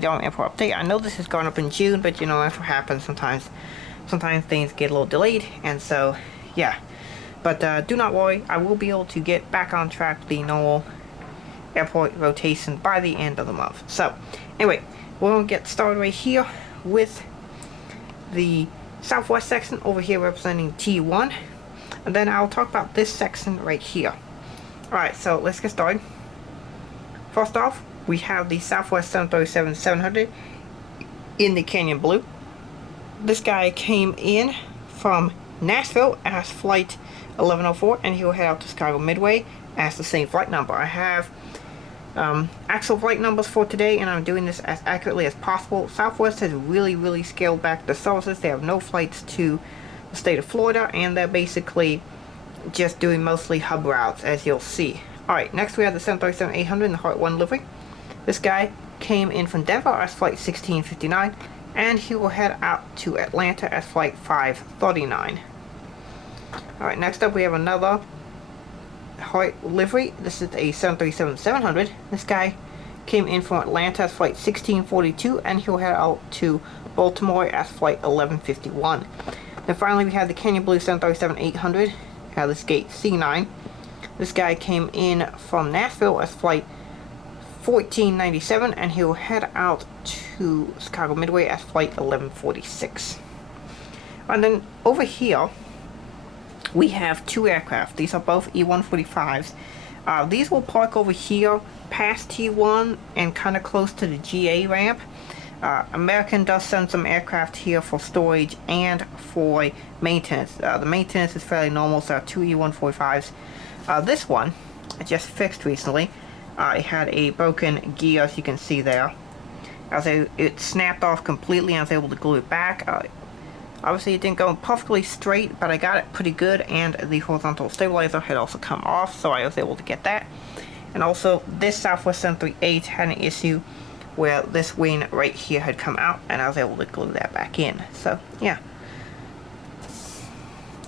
RDU Airport update. I know this is going up in June, but you know, that's what happens sometimes. Sometimes things get a little delayed, and so, yeah. But do not worry, I will be able to get back on track with the normal airport rotation by the end of the month. So, anyway, we're going to get started right here with the Southwest section over here representing T1. And then I'll talk about this section right here. Alright, so let's get started. First off, we have the Southwest 737-700 in the Canyon Blue. This guy came in from Nashville as flight 1104, and he'll head out to Chicago Midway as the same flight number. I have actual flight numbers for today, and I'm doing this as accurately as possible. Southwest has really scaled back the services. They have no flights to the state of Florida, and they're basically just doing mostly hub routes, as you'll see. Alright, next we have the 737-800 in the Heart 1 livery. This guy came in from Denver as flight 1659, and he will head out to Atlanta as flight 539. Alright, next up we have another Heart livery. This is a 737-700. This guy came in from Atlanta as flight 1642, and he'll head out to Baltimore as flight 1151. Then finally we have the Canyon Blue 737-800 at this gate C9. This guy came in from Nashville as flight 1497, and he'll head out to Chicago Midway as flight 1146. And then over here we have two aircraft. These are both E-145s. These will park over here past T1 and kind of close to the GA ramp. American does send some aircraft here for storage and for maintenance. The maintenance is fairly normal, so two E-145s. This one I just fixed recently. It had a broken gear, as you can see there. It snapped off completely, and I was able to glue it back. Obviously it didn't go perfectly straight, but I got it pretty good, and the horizontal stabilizer had also come off, so I was able to get that. And also this Southwest 738 had an issue where this wing right here had come out, and I was able to glue that back in. So yeah.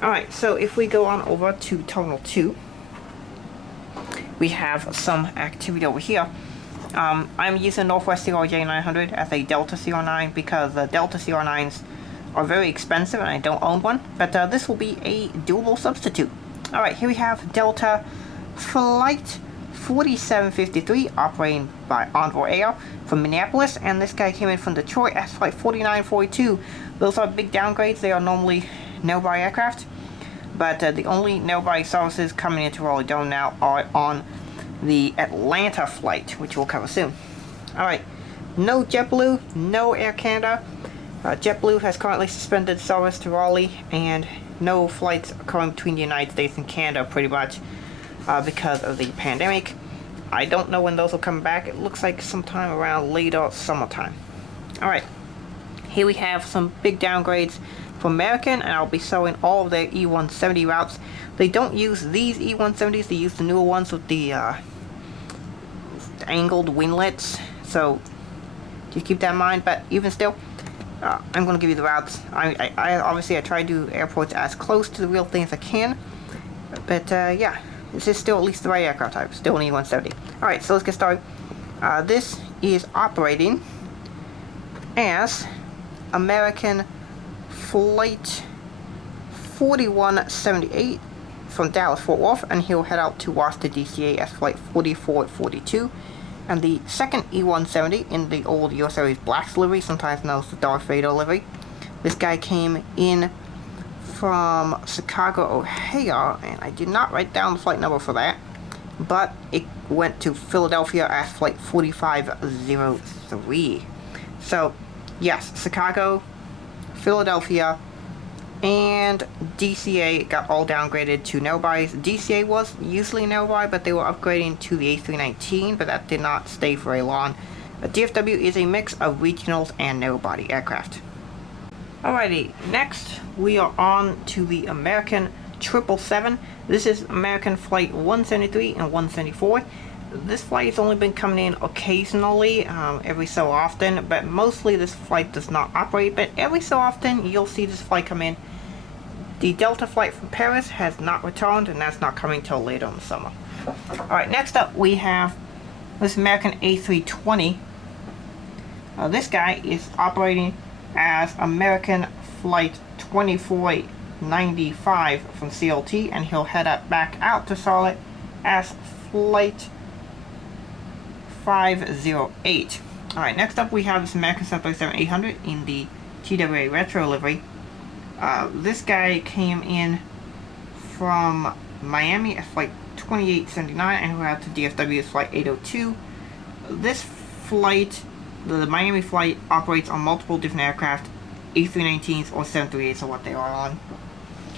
Alright, so if we go on over to Terminal 2, we have some activity over here. I'm using Northwest CRJ900 as a Delta CR9 because the Delta CR9s are very expensive and I don't own one, but this will be a doable substitute. Alright, here we have Delta Flight 4753 operating by Envoy Air from Minneapolis, and this guy came in from Detroit as flight 4942. Those are big downgrades. They are normally narrow-body aircraft, but the only narrow-body services coming into Raleigh-Durham now are on the Atlanta flight, which we'll cover soon. Alright, no JetBlue, no Air Canada. JetBlue has currently suspended service to Raleigh, and no flights occurring between the United States and Canada pretty much because of the pandemic. I don't know when those will come back. It looks like sometime around later summertime. Alright, here we have some big downgrades for American, and I'll be showing all of their E170 routes. They don't use these E170s, they use the newer ones with the angled winglets, so just keep that in mind. But even still, I'm going to give you the routes. I obviously I try to do airports as close to the real thing as I can, but yeah, this is still at least the right aircraft type, still an E170. Alright, so let's get started. This is operating as American Flight 4178 from Dallas-Fort Worth, and he'll head out to Washington, DCA as flight 4442. And the second E-170 in the old US Airways Black livery, sometimes known as the Darth Vader livery. This guy came in from Chicago O'Hare, and I did not write down the flight number for that, but it went to Philadelphia as flight 4503. So yes, Chicago, Philadelphia, and DCA got all downgraded to narrow-bodies. DCA was usually narrow-body, but they were upgrading to the A319, but that did not stay for very long. But DFW is a mix of regionals and narrow-body aircraft. Alrighty, next we are on to the American 777. This is American Flight 173 and 174. This flight has only been coming in occasionally, every so often, but mostly this flight does not operate, but every so often you'll see this flight come in. The Delta flight from Paris has not returned, and that's not coming till later in the summer. Alright, next up we have this American A320 This guy is operating as American Flight 2495 from CLT, and he'll head back out to Charlotte as Flight 508. Alright, next up we have this American 737-800 in the TWA Retro livery. This guy came in from Miami at Flight 2879 and who had to DFW as Flight 802. This flight, the Miami flight, operates on multiple different aircraft. A319s or 738s are what they are on.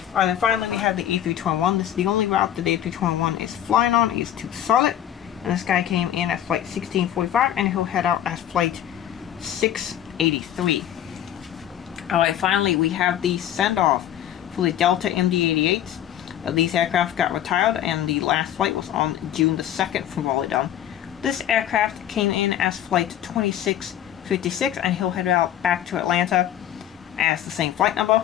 Alright, and finally we have the A321. This is the only route that the A321 is flying on, is to Charlotte. And this guy came in at Flight 1645 and he'll head out as Flight 683. Alright, finally we have the send-off for the Delta MD-88s. These aircraft got retired and the last flight was on June the 2nd from Raleigh. This aircraft came in as Flight 2656 and he'll head out back to Atlanta as the same flight number.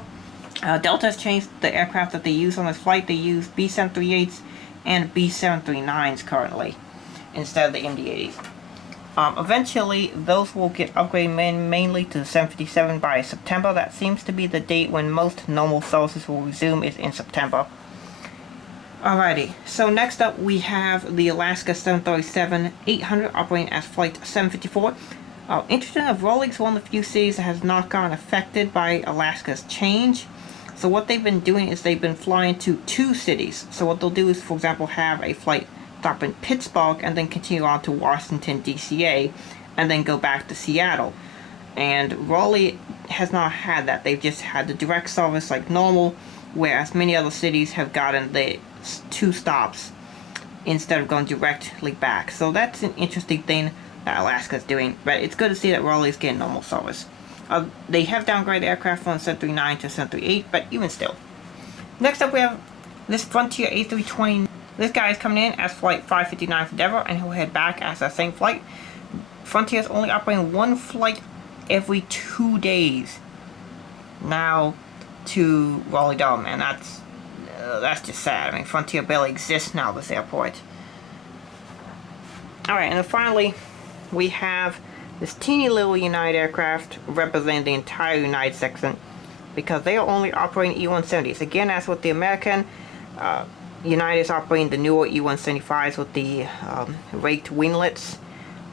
Delta has changed the aircraft that they use on this flight. They use B738s and B739s currently instead of the MD-80s. Eventually, those will get upgraded mainly to 757 by September. That seems to be the date when most normal services will resume, is in September. Alrighty, so next up we have the Alaska 737-800 operating as Flight 754. Interesting enough, Raleigh's one of the few cities that has not gotten affected by Alaska's change. So what they've been doing is they've been flying to 2 cities. So what they'll do is, for example, have a flight stop in Pittsburgh and then continue on to Washington, DCA, and then go back to Seattle. And Raleigh has not had that. They've just had the direct service like normal, whereas many other cities have gotten the 2 stops instead of going directly back. So that's an interesting thing that Alaska's doing, but it's good to see that Raleigh's getting normal service. They have downgraded aircraft from 739 to 738, but even still. Next up we have this Frontier A320. This guy is coming in as Flight 559 for Denver, and he'll head back as that same flight. Frontier is only operating 1 flight every 2 days now to Raleigh-Durham, and that's just sad. I mean, Frontier barely exists now, this airport. Alright, and then finally, we have this teeny little United aircraft representing the entire United section, because they are only operating E-170s. Again, as with the American, United is operating the newer E-175s with the raked winglets.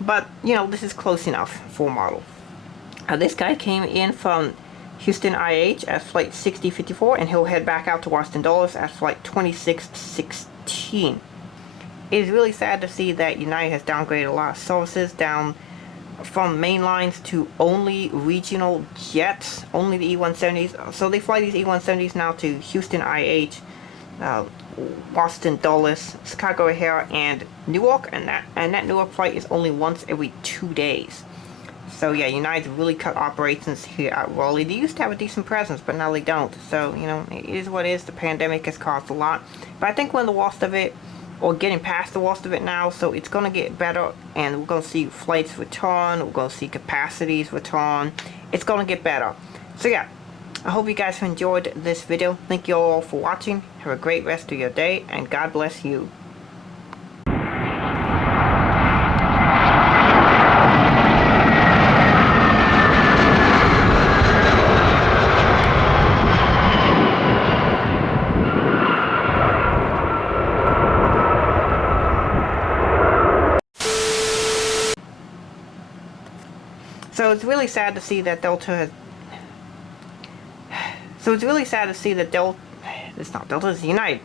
But, you know, this is close enough for model. This guy came in from Houston IH as Flight 6054, and he'll head back out to Washington Dulles as Flight 2616. It is really sad to see that United has downgraded a lot of services down from main lines to only regional jets, only the E-170s. So they fly these E-170s now to Houston IH, Washington Dulles, Chicago O'Hare, and Newark, and that Newark flight is only once every 2 days. So yeah, United really cut operations here at Raleigh. They used to have a decent presence, but now they don't. So, you know, it is what it is. The pandemic has caused a lot. But I think we're in the worst of it, or getting past the worst of it now, so it's going to get better, and we're going to see flights return, we're going to see capacities return. It's going to get better. So yeah, I hope you guys have enjoyed this video. Thank you all for watching. Have a great rest of your day, and God bless you. So it's really sad to see that Delta has... it's not Delta, it's United.